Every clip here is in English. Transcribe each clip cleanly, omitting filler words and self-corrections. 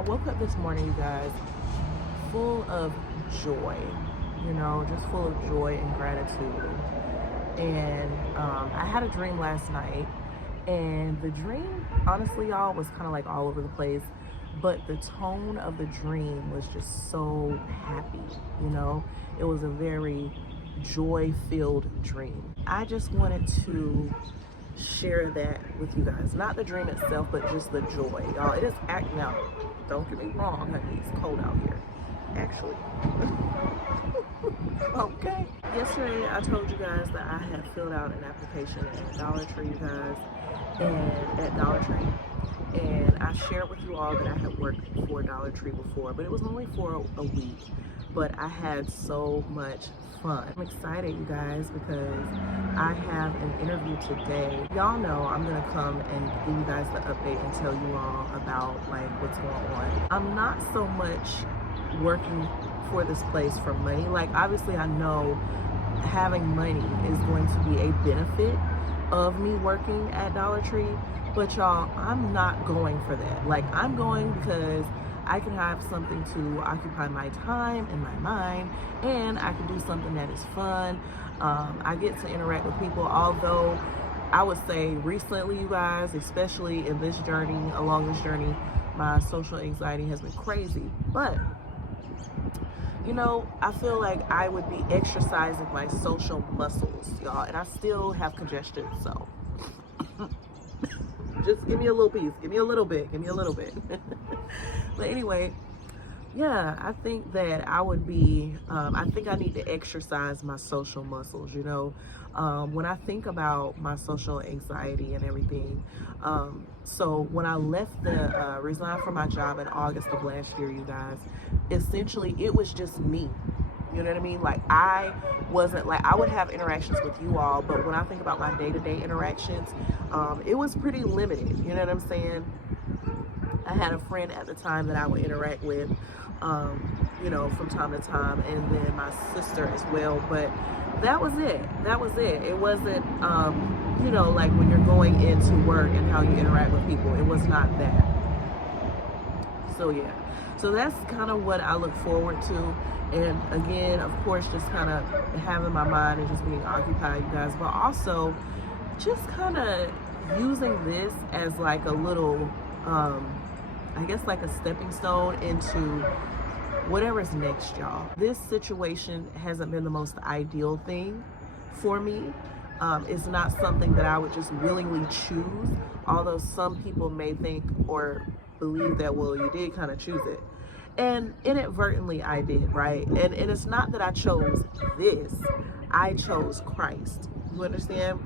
I woke up this morning, you guys, full of joy, just full of joy and gratitude. And I had a dream last night, and the dream, honestly, y'all, was kind of like all over the place. But the tone of the dream was just so happy. It was a very joy-filled dream. I just wanted to share that with you guys. Not the dream itself, but just the joy. Y'all, it is acting out. Don't get me wrong, honey. It's cold out here, actually. Okay. Yesterday, I told you guys that I had filled out an application at Dollar Tree, you guys, and at Dollar Tree. And I shared with you all that I had worked for Dollar Tree before, but it was only for a week. But I had so much fun. I'm excited, you guys, because I have an interview today. Y'all know I'm gonna come and give you guys the update and tell you all about like what's going on. I'm not so much working for this place for money. Like, obviously I know having money is going to be a benefit of me working at Dollar Tree, but y'all, I'm not going for that. Like, I'm going because I can have something to occupy my time and my mind, and I can do something that is fun. I get to interact with people, although I would say recently, you guys, especially in this journey, along this journey, my social anxiety has been crazy. But I feel like I would be exercising my social muscles, y'all, and I still have congestion, so just give me a little piece, give me a little bit. But anyway, yeah, I think that I would be, I think I need to exercise my social muscles, when I think about my social anxiety and everything. So when I left resigned from my job in August of last year, you guys, essentially it was just me. You know what I mean? Like, I wasn't like, I would have interactions with you all, but when I think about my day-to-day interactions, it was pretty limited. You know what I'm saying? I had a friend at the time that I would interact with, from time to time, and then my sister as well. But that was it. It wasn't, like when you're going into work and how you interact with people. It was not that. So yeah. So that's kind of what I look forward to. And again, of course, just kind of having my mind and just being occupied, you guys, but also just kind of using this as like a little, I guess like a stepping stone into whatever's next, y'all. This situation hasn't been the most ideal thing for me. It's not something that I would just willingly choose, although some people may think or believe that, well, you did kind of choose it. And inadvertently I did, right? And it's not that I chose this, I chose Christ. You understand?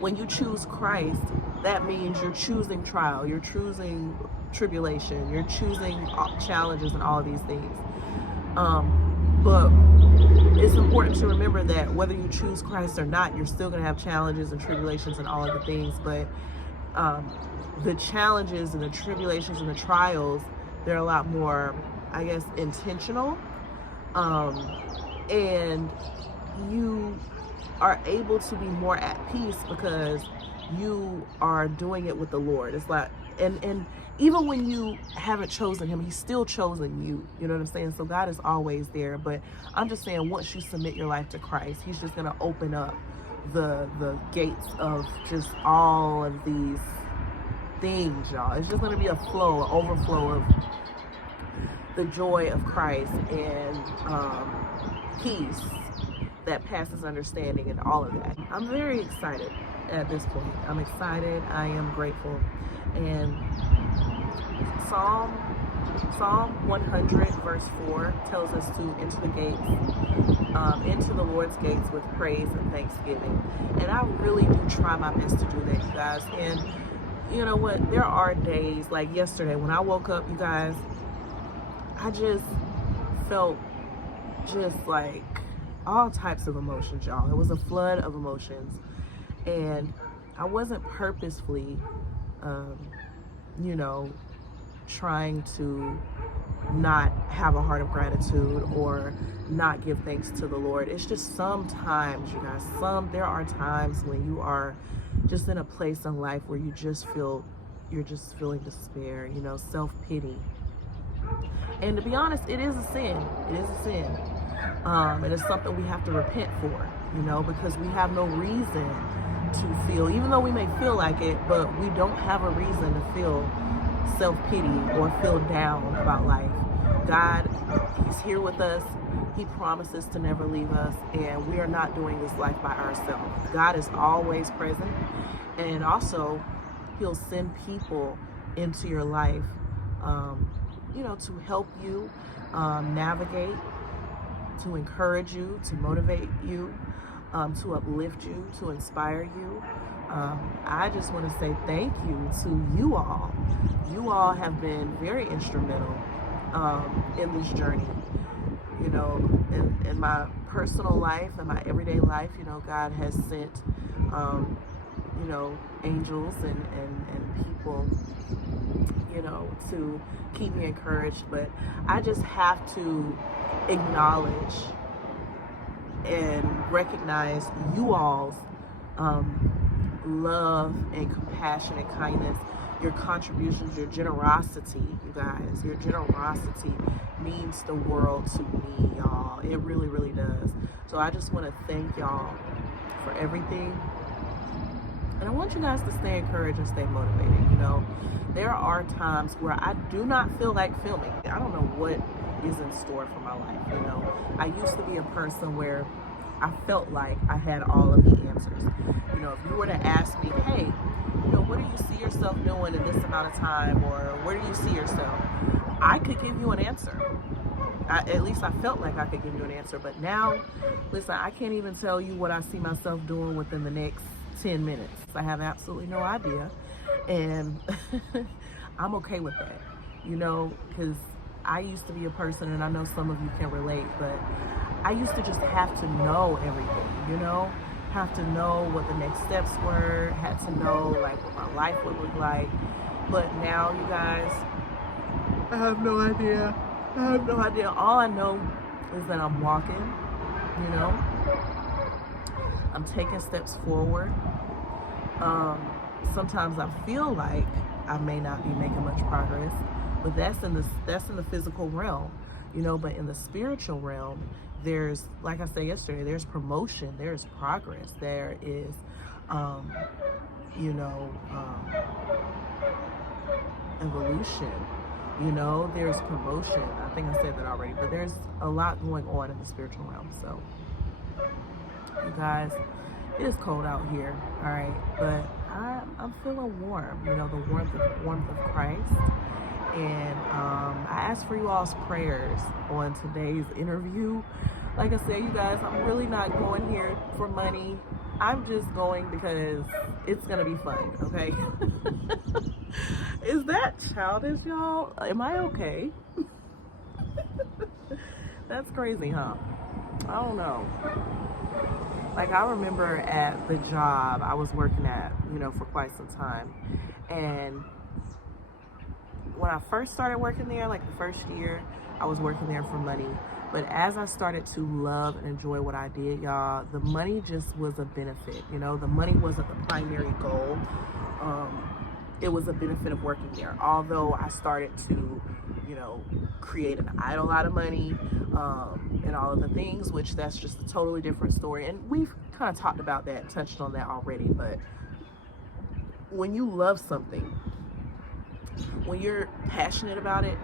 When you choose Christ, that means you're choosing trial, you're choosing tribulation, you're choosing challenges and all of these things. But it's important to remember that whether you choose Christ or not, you're still going to have challenges and tribulations and all of the things. But the challenges and the tribulations and the trials, they're a lot more, I guess, intentional. And you are able to be more at peace because you are doing it with the Lord. It's like, and even when you haven't chosen him, he's still chosen you. You know what I'm saying? So God is always there. But I'm just saying, once you submit your life to Christ, he's just going to open up the gates of just all of these things, y'all. It's just going to be a flow, an overflow of the joy of Christ and peace that passes understanding and all of that. I'm very excited at this point. I'm excited. I am grateful. And Psalm 100 verse 4 tells us to enter the gates, into the Lord's gates with praise and thanksgiving. And I really do try my best to do that, you guys. And you know what? There are days like yesterday when I woke up, you guys, I just felt just like all types of emotions, y'all. It was a flood of emotions. And I wasn't purposefully, trying to not have a heart of gratitude or not give thanks to the Lord. It's just sometimes, you guys, there are times when you are just in a place in life where you just feel you're just feeling despair, you know, self-pity. And to be honest, it is a sin. It is a sin. And it's something we have to repent for, you know, because we have no reason to feel, even though we may feel like it, but we don't have a reason to feel self-pity or feel down about life. God, He's here with us. He promises to never leave us, and we are not doing this life by ourselves. God is always present, and also He'll send people into your life, you know, to help you navigate, to encourage you, to motivate you, to uplift you, to inspire you. I just want to say thank you to you all. You all have been very instrumental in this journey. You know, in my personal life, in my everyday life, you know, God has sent, you know, angels and people, you know, to keep me encouraged. But I just have to acknowledge and recognize you all's love and compassion and kindness, your contributions, your generosity, you guys. Your generosity means the world to me, y'all. It really, really does. So I just want to thank y'all for everything. And I want you guys to stay encouraged and stay motivated. You know, there are times where I do not feel like filming. I don't know what is in store for my life. You know, I used to be a person where I felt like I had all of the answers. You know, if you were to ask me, hey, you know, what do you see yourself doing in this amount of time, or where do you see yourself? I could give you an answer. At least I felt like I could give you an answer. But now, listen, I can't even tell you what I see myself doing within the next 10 minutes. I have absolutely no idea. And I'm okay with that, you know, because I used to be a person, and I know some of you can relate, but I used to just have to know everything, you know, have to know what the next steps were, had to know like what my life would look like. But now, you guys, I have no idea. I have no idea. All I know is that I'm walking, you know, I'm taking steps forward. Sometimes I feel like I may not be making much progress, but that's in the physical realm, you know. But in the spiritual realm, there's, like I said yesterday, there's promotion, there's progress, there is, you know, evolution, you know, there's promotion. I think I said that already, but there's a lot going on in the spiritual realm. So, you guys, it is cold out here, all right, but I'm feeling warm, you know, the warmth of Christ. And I ask for you all's prayers on today's interview. Like I said, you guys, I'm really not going here for money. I'm just going because it's gonna be fun, okay? Is that childish, y'all? Am I okay? That's crazy, huh? I don't know. Like, I remember at the job I was working at, you know, for quite some time. And when I first started working there, like the first year, I was working there for money. But as I started to love and enjoy what I did, y'all, the money just was a benefit. You know, the money wasn't the primary goal. It was a benefit of working there. Although I started to, you know, create an idle lot of money and all of the things, which that's just a totally different story. And we've kind of talked about that, touched on that already. But when you love something, when you're passionate about it,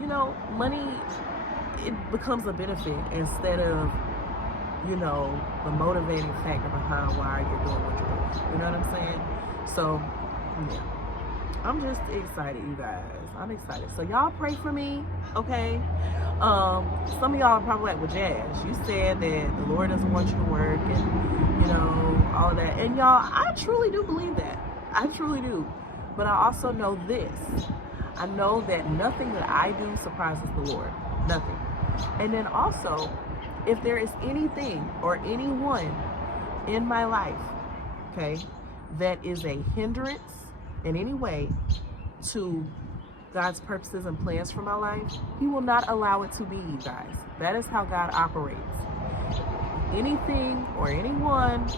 you know, money, it becomes a benefit instead of, you know, the motivating factor behind why you're doing what you're doing. You know what I'm saying? So, yeah. I'm just excited, you guys. I'm excited. So y'all pray for me, okay? Some of y'all are probably like, well, Jazz, you said that the Lord doesn't want you to work and, you know, all of that. And y'all, I truly do believe that. I truly do. But I also know this. I know that nothing that I do surprises the Lord. Nothing. And then also, if there is anything or anyone in my life, okay, that is a hindrance in any way to God's purposes and plans for my life, He will not allow it to be, you guys. That is how God operates. Anything or anyone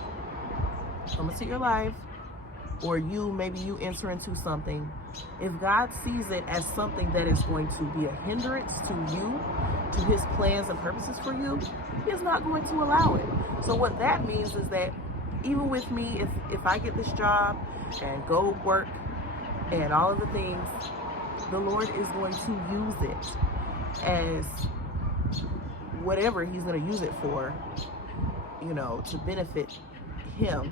come into your life, or maybe you enter into something If God sees it as something that is going to be a hindrance to you, to his plans and purposes for you, he is not going to allow it. So what that means is that even with me, if I get this job and go work and all of the things, the Lord is going to use it as whatever he's going to use it for, you know, to benefit him,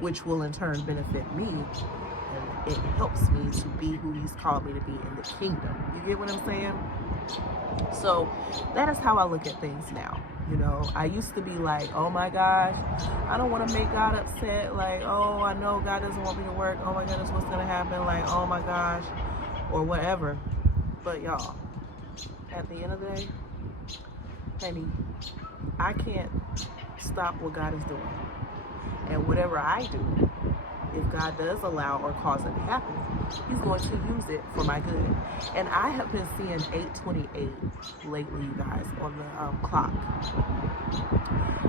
which will in turn benefit me. And it helps me to be who he's called me to be in the kingdom. You get what I'm saying? So that is how I look at things now. You know, I used to be like, oh my gosh, I don't want to make God upset. Like, oh, I know God doesn't want me to work. Oh my goodness, what's going to happen? Like, oh my gosh, or whatever. But y'all, at the end of the day, honey, I can't stop what God is doing. And whatever I do, if God does allow or cause it to happen, he's going to use it for my good. And I have been seeing 8:28 lately, you guys, on the clock.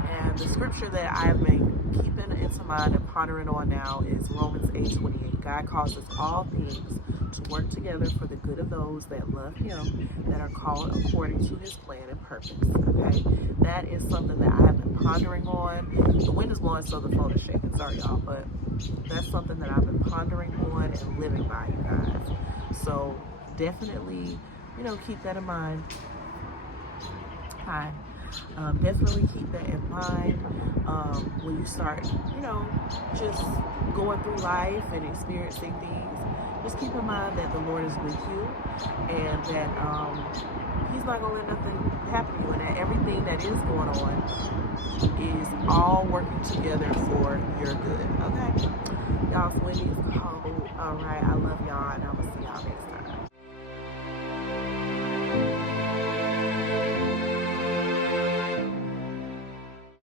And the scripture that I've been keeping into mind and pondering on now is Romans 8:28. God causes all things to work together for the good of those that love him, that are called according to his plan and purpose. Okay, that is something that I have been pondering on. The wind is blowing, so the phone is shaking. Sorry, y'all, but that's something that I've been pondering on and living by, you guys. So definitely, you know, keep that in mind. Hi. Definitely keep that in mind when you start, you know, just going through life and experiencing things. Just keep in mind that the Lord is with you, and that he's not going to let nothing happen to you, and that everything that is going on is all working together for your good. Okay? Y'all, Wendy's cold. All right. I love y'all, and I'm going to see y'all next time.